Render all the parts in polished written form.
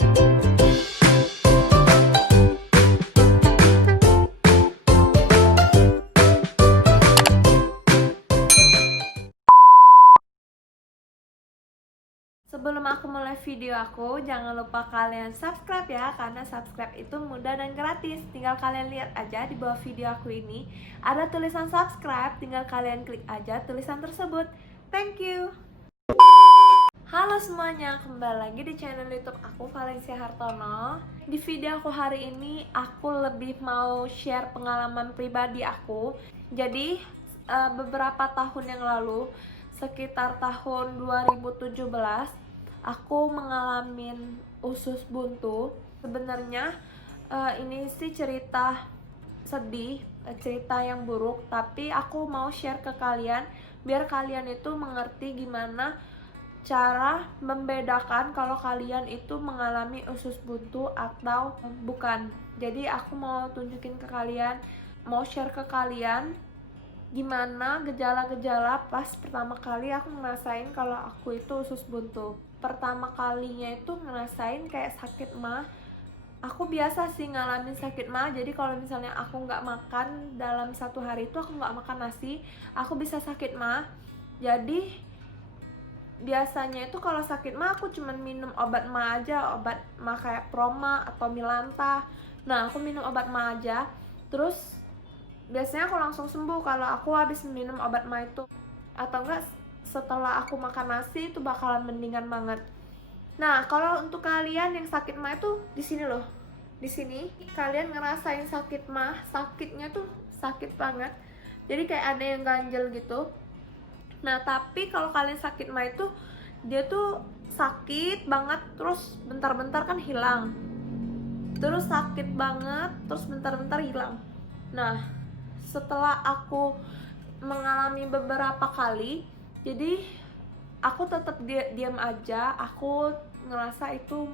Sebelum aku mulai video aku, jangan lupa kalian subscribe ya, karena subscribe itu mudah dan gratis. Tinggal kalian lihat aja di bawah video aku ini, ada tulisan subscribe, tinggal kalian klik aja tulisan tersebut. Thank you. Halo semuanya, kembali lagi di channel YouTube aku, Valencia Hartono. Di video aku hari ini, aku lebih mau share pengalaman pribadi aku. Jadi, beberapa tahun yang lalu, sekitar tahun 2017, aku mengalami usus buntu. Sebenarnya ini sih cerita sedih, cerita yang buruk, tapi aku mau share ke kalian biar kalian itu mengerti gimana cara membedakan kalau kalian itu mengalami usus buntu atau bukan. Jadi aku mau tunjukin ke kalian, mau share ke kalian gimana gejala-gejala pas pertama kali aku ngerasain kalau aku itu usus buntu. Pertama kalinya itu ngerasain kayak sakit mah. Aku biasa sih ngalamin sakit mah, jadi kalau misalnya aku nggak makan dalam satu hari itu, aku nggak makan nasi, aku bisa sakit mah. Jadi biasanya itu kalau sakit mah aku cuman minum obat mah aja, obat mah kayak Proma atau Milanta. Nah, aku minum obat mah aja, terus biasanya aku langsung sembuh kalau aku habis minum obat mah itu, atau enggak setelah aku makan nasi itu bakalan mendingan banget. Nah, kalau untuk kalian yang sakit mah itu di sini loh, di sini kalian ngerasain sakit mah, sakitnya tuh sakit banget, jadi kayak ada yang ganjel gitu. Nah, tapi kalau kalian sakit mah itu dia tuh sakit banget, terus bentar-bentar kan hilang, terus sakit banget, terus bentar-bentar hilang. Nah, setelah aku mengalami beberapa kali, jadi aku tetap diam aja, aku ngerasa itu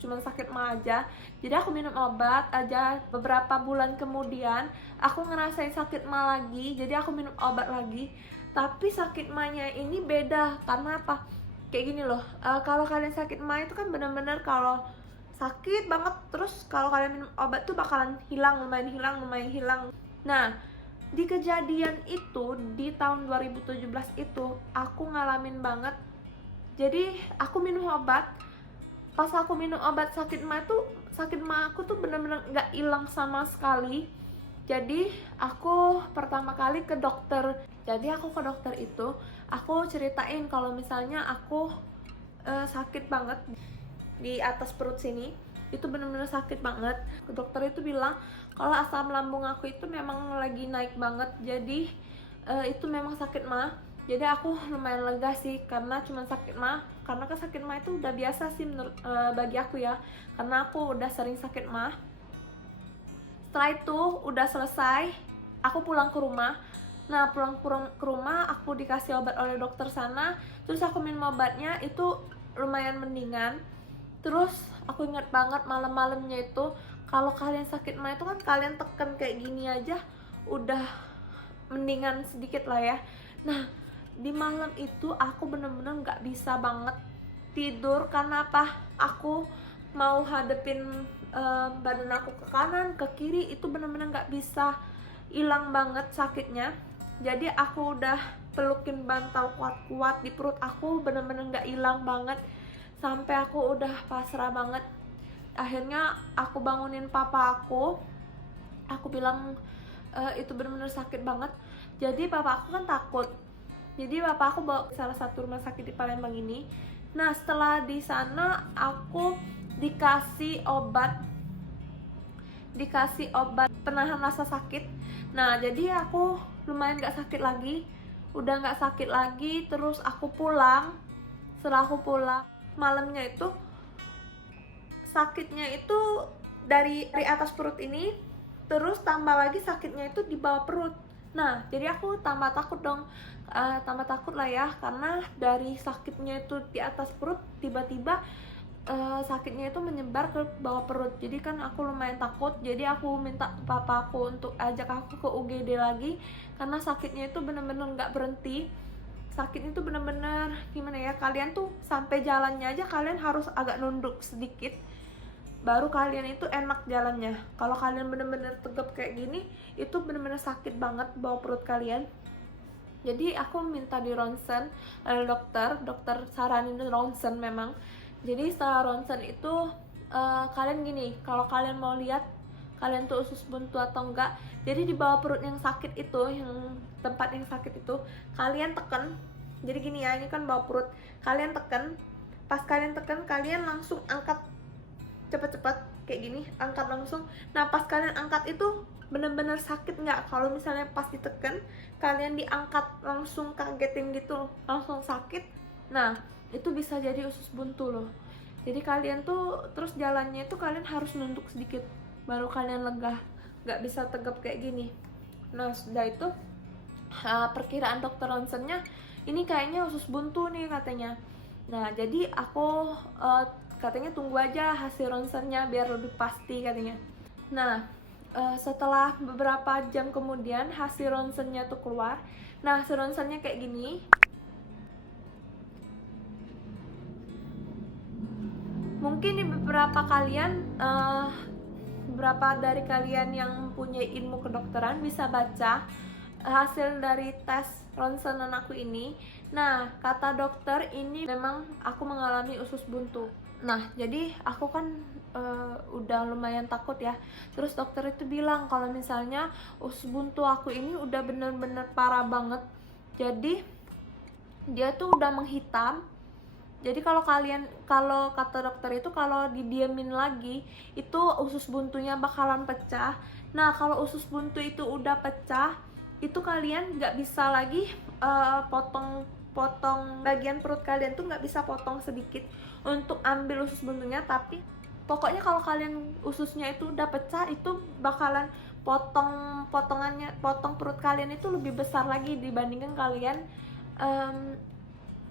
cuma sakit mah aja, jadi aku minum obat aja. Beberapa bulan kemudian aku ngerasain sakit mah lagi, jadi aku minum obat lagi. Tapi sakit mahnya ini beda, karena apa? Kayak gini loh, kalau kalian sakit mah itu kan bener-bener kalau sakit banget, terus kalau kalian minum obat tuh bakalan hilang, lumayan hilang. Nah, di kejadian itu di tahun 2017 itu aku ngalamin banget. Jadi aku minum obat, pas aku minum obat sakit mah aku tuh bener-bener nggak hilang sama sekali. Jadi aku pertama kali ke dokter. Jadi aku ke dokter itu, aku ceritain kalau misalnya aku sakit banget di atas perut sini, itu bener-bener sakit banget. Dokter itu bilang kalau asam lambung aku itu memang lagi naik banget, jadi itu memang sakit mah. Jadi aku lumayan lega sih, karena cuma sakit mah, karena kan sakit mah itu udah biasa sih menurut bagi aku ya, karena aku udah sering sakit mah. Setelah itu udah selesai, aku pulang ke rumah. Nah, pulang ke rumah aku dikasih obat oleh dokter sana, terus aku minum obatnya itu lumayan mendingan. Terus aku ingat banget malam-malamnya itu, kalau kalian sakit mah itu kan kalian tekan kayak gini aja udah mendingan sedikit lah ya. Nah, di malam itu aku bener-bener nggak bisa banget tidur. Karena apa? Aku mau hadepin badan aku ke kanan ke kiri, itu bener-bener nggak bisa, hilang banget sakitnya. Jadi aku udah pelukin bantal kuat-kuat di perut aku, bener-bener nggak hilang banget, sampai aku udah pasrah banget. Akhirnya aku bangunin papa aku bilang itu bener-bener sakit banget. Jadi papa aku kan takut, jadi papa aku bawa ke salah satu rumah sakit di Palembang ini. Nah, setelah di sana aku dikasih obat penahan rasa sakit. Nah, jadi aku lumayan gak sakit lagi, udah gak sakit lagi. Terus aku pulang. Setelah aku pulang, malamnya itu sakitnya itu dari atas perut ini, terus tambah lagi sakitnya itu di bawah perut. Nah, jadi aku tambah takut dong, tambah takut lah ya, karena dari sakitnya itu di atas perut, tiba-tiba sakitnya itu menyebar ke bawah perut. Jadi kan aku lumayan takut, jadi aku minta papa aku untuk ajak aku ke UGD lagi, karena sakitnya itu bener-bener nggak berhenti. Sakitnya itu bener-bener gimana ya, kalian tuh sampai jalannya aja kalian harus agak nunduk sedikit, baru kalian itu enak jalannya. Kalau kalian bener-bener tegap kayak gini, itu bener-bener sakit banget bawah perut kalian. Jadi aku minta di ronsen oleh dokter saranin ronsen memang. Jadi setelah ronsen itu kalian gini, kalau kalian mau lihat kalian tuh usus buntu atau enggak, jadi di bawah perut yang sakit itu, yang tempat yang sakit itu kalian tekan. Jadi gini ya, ini kan bawah perut, kalian tekan. Pas kalian tekan, kalian langsung angkat cepet-cepet kayak gini, angkat langsung. Nah pas kalian angkat itu bener-bener sakit nggak? Kalau misalnya pas ditekan kalian diangkat langsung kagetin gitu, langsung sakit, nah itu bisa jadi usus buntu loh. Jadi kalian tuh terus jalannya itu kalian harus nunduk sedikit baru kalian lega, nggak bisa tegap kayak gini. Nah sudah itu perkiraan dokter ronsennya ini kayaknya usus buntu nih katanya. Nah jadi aku katanya tunggu aja hasil ronsennya biar lebih pasti katanya. Nah setelah beberapa jam kemudian hasil ronsennya tuh keluar. Nah hasil ronsennya kayak gini. Mungkin di beberapa kalian beberapa dari kalian yang punya ilmu kedokteran bisa baca hasil dari tes ronsenan aku ini. Nah kata dokter ini memang aku mengalami usus buntu. Nah jadi aku kan udah lumayan takut ya. Terus dokter itu bilang kalau misalnya usus buntu aku ini udah bener-bener parah banget. Jadi dia tuh udah menghitam. Jadi kalau kata dokter itu kalau didiemin lagi itu usus buntunya bakalan pecah. Nah kalau usus buntu itu udah pecah, itu kalian nggak bisa lagi potong bagian perut kalian tuh nggak bisa potong sedikit untuk ambil usus buntunya. Tapi pokoknya kalau kalian ususnya itu udah pecah, itu bakalan potong perut kalian itu lebih besar lagi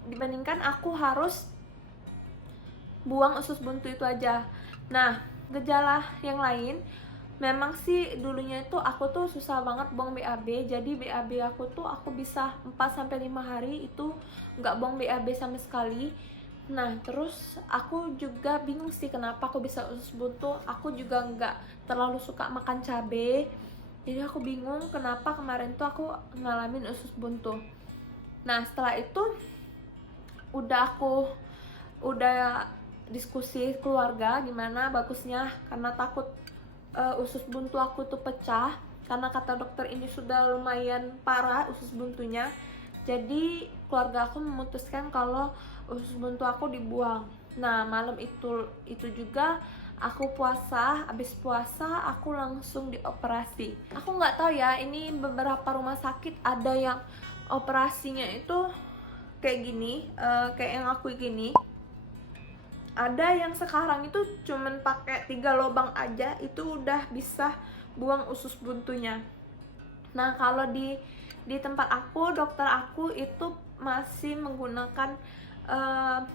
dibandingkan aku harus buang usus buntu itu aja. Nah gejala yang lain, memang sih dulunya itu aku tuh susah banget buang BAB. Jadi BAB aku tuh aku bisa 4-5 hari itu nggak buang BAB sama sekali. Nah terus aku juga bingung sih kenapa aku bisa usus buntu. Aku juga nggak terlalu suka makan cabai, jadi aku bingung kenapa kemarin tuh aku ngalamin usus buntu. Nah setelah itu udah diskusi keluarga gimana bagusnya, karena takut usus buntu aku tuh pecah, karena kata dokter ini sudah lumayan parah usus buntunya. Jadi keluarga aku memutuskan kalau usus buntu aku dibuang. Nah malam itu juga aku puasa, habis puasa aku langsung dioperasi. Aku nggak tahu ya, ini beberapa rumah sakit ada yang operasinya itu kayak gini, kayak yang aku gini. Ada yang sekarang itu cuman pakai 3 lubang aja itu udah bisa buang usus buntunya. Nah kalau di tempat aku, dokter aku itu masih menggunakan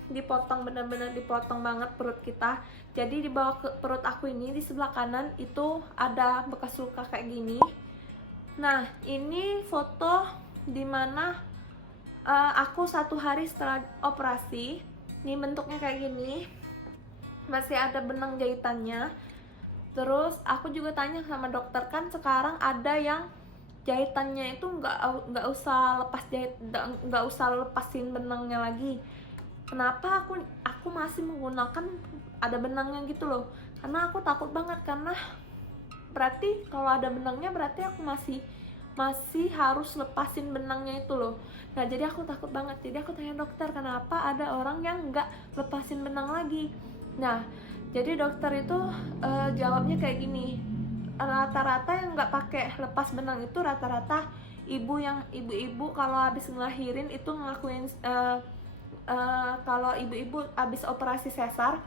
dipotong, benar-benar dipotong banget perut kita. Jadi di bawah perut aku ini di sebelah kanan itu ada bekas luka kayak gini. Nah ini foto dimana aku 1 hari setelah operasi. Ini bentuknya kayak gini, masih ada benang jahitannya. Terus aku juga tanya sama dokter, kan sekarang ada yang jahitannya itu nggak usah lepasin benangnya lagi. Kenapa aku masih menggunakan ada benangnya gitu loh? Karena aku takut banget, karena berarti kalau ada benangnya berarti aku masih harus lepasin benangnya itu loh. Nah jadi aku takut banget. Jadi aku tanya dokter, kenapa ada orang yang nggak lepasin benang lagi? Nah jadi dokter itu jawabnya kayak gini, rata-rata yang nggak pakai lepas benang itu rata-rata ibu-ibu kalau habis ngelahirin itu ngelakuin kalau ibu-ibu habis operasi sesar.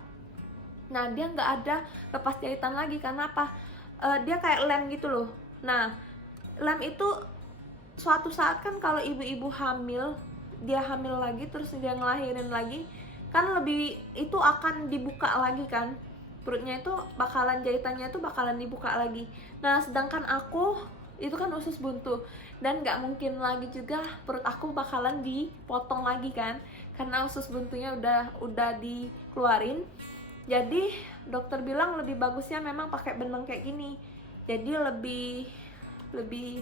Nah dia nggak ada lepas jahitan lagi, karena apa? Dia kayak lem gitu loh. Nah lem itu suatu saat kan kalau ibu-ibu hamil, dia hamil lagi terus dia ngelahirin lagi kan, lebih itu akan dibuka lagi kan perutnya, itu bakalan jahitannya itu bakalan dibuka lagi. Nah sedangkan aku itu kan usus buntu dan nggak mungkin lagi juga perut aku bakalan dipotong lagi kan, karena usus buntunya udah dikeluarin. Jadi dokter bilang lebih bagusnya memang pakai benang kayak gini, jadi lebih lebih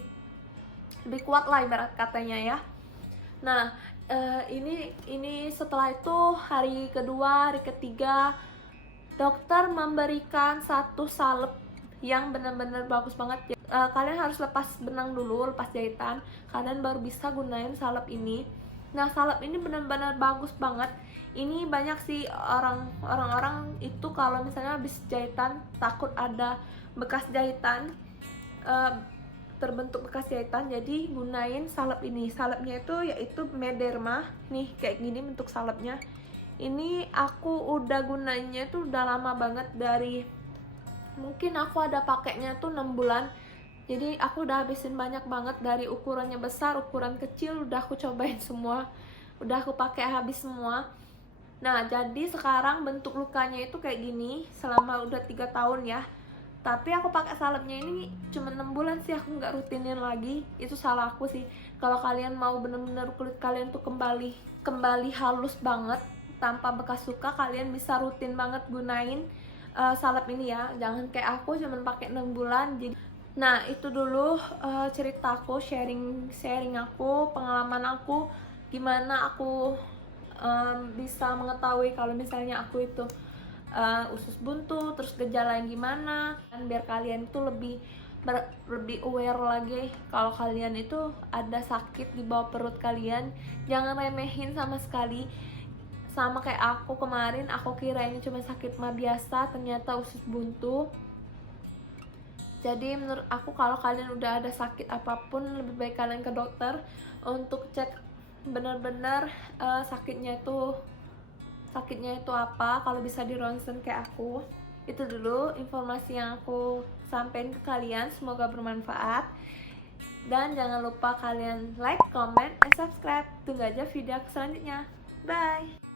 lebih kuat lah ibarat katanya ya. Nah, ini setelah itu hari kedua, hari ketiga, dokter memberikan satu salep yang benar-benar bagus banget. Kalian harus lepas benang dulu, lepas jahitan, kalian baru bisa gunain salep ini. Nah, salep ini benar-benar bagus banget. Ini banyak sih orang-orang itu kalau misalnya habis jahitan takut ada bekas jahitan, terbentuk bekas jahitan, jadi gunain salep ini. Salepnya itu yaitu Mederma nih, kayak gini bentuk salepnya. Ini aku udah gunanya tuh udah lama banget, dari mungkin aku ada pakainya tuh 6 bulan. Jadi aku udah habisin banyak banget, dari ukurannya besar, ukuran kecil, udah aku cobain semua, udah aku pakai habis semua. Nah, jadi sekarang bentuk lukanya itu kayak gini selama udah 3 tahun ya. Tapi aku pakai salepnya ini cuma 6 bulan sih, aku nggak rutinin lagi. Itu salah aku sih. Kalau kalian mau bener-bener kulit kalian tuh kembali halus banget tanpa bekas luka, kalian bisa rutin banget gunain salep ini ya. Jangan kayak aku cuma pakai 6 bulan. Jadi nah, itu dulu ceritaku, sharing aku, pengalaman aku, gimana aku bisa mengetahui kalau misalnya aku itu usus buntu, terus gejala yang gimana, dan biar kalian itu lebih aware lagi kalau kalian itu ada sakit di bawah perut kalian. Jangan remehin sama sekali. Sama kayak aku kemarin, aku kira ini cuma sakit mah biasa, ternyata usus buntu. Jadi menurut aku kalau kalian udah ada sakit apapun, lebih baik kalian ke dokter untuk cek benar-benar sakitnya itu apa, kalau bisa di ronsen kayak aku. Itu dulu informasi yang aku sampaikan ke kalian, semoga bermanfaat. Dan jangan lupa kalian like, comment, and subscribe. Tunggu aja video aku selanjutnya. Bye.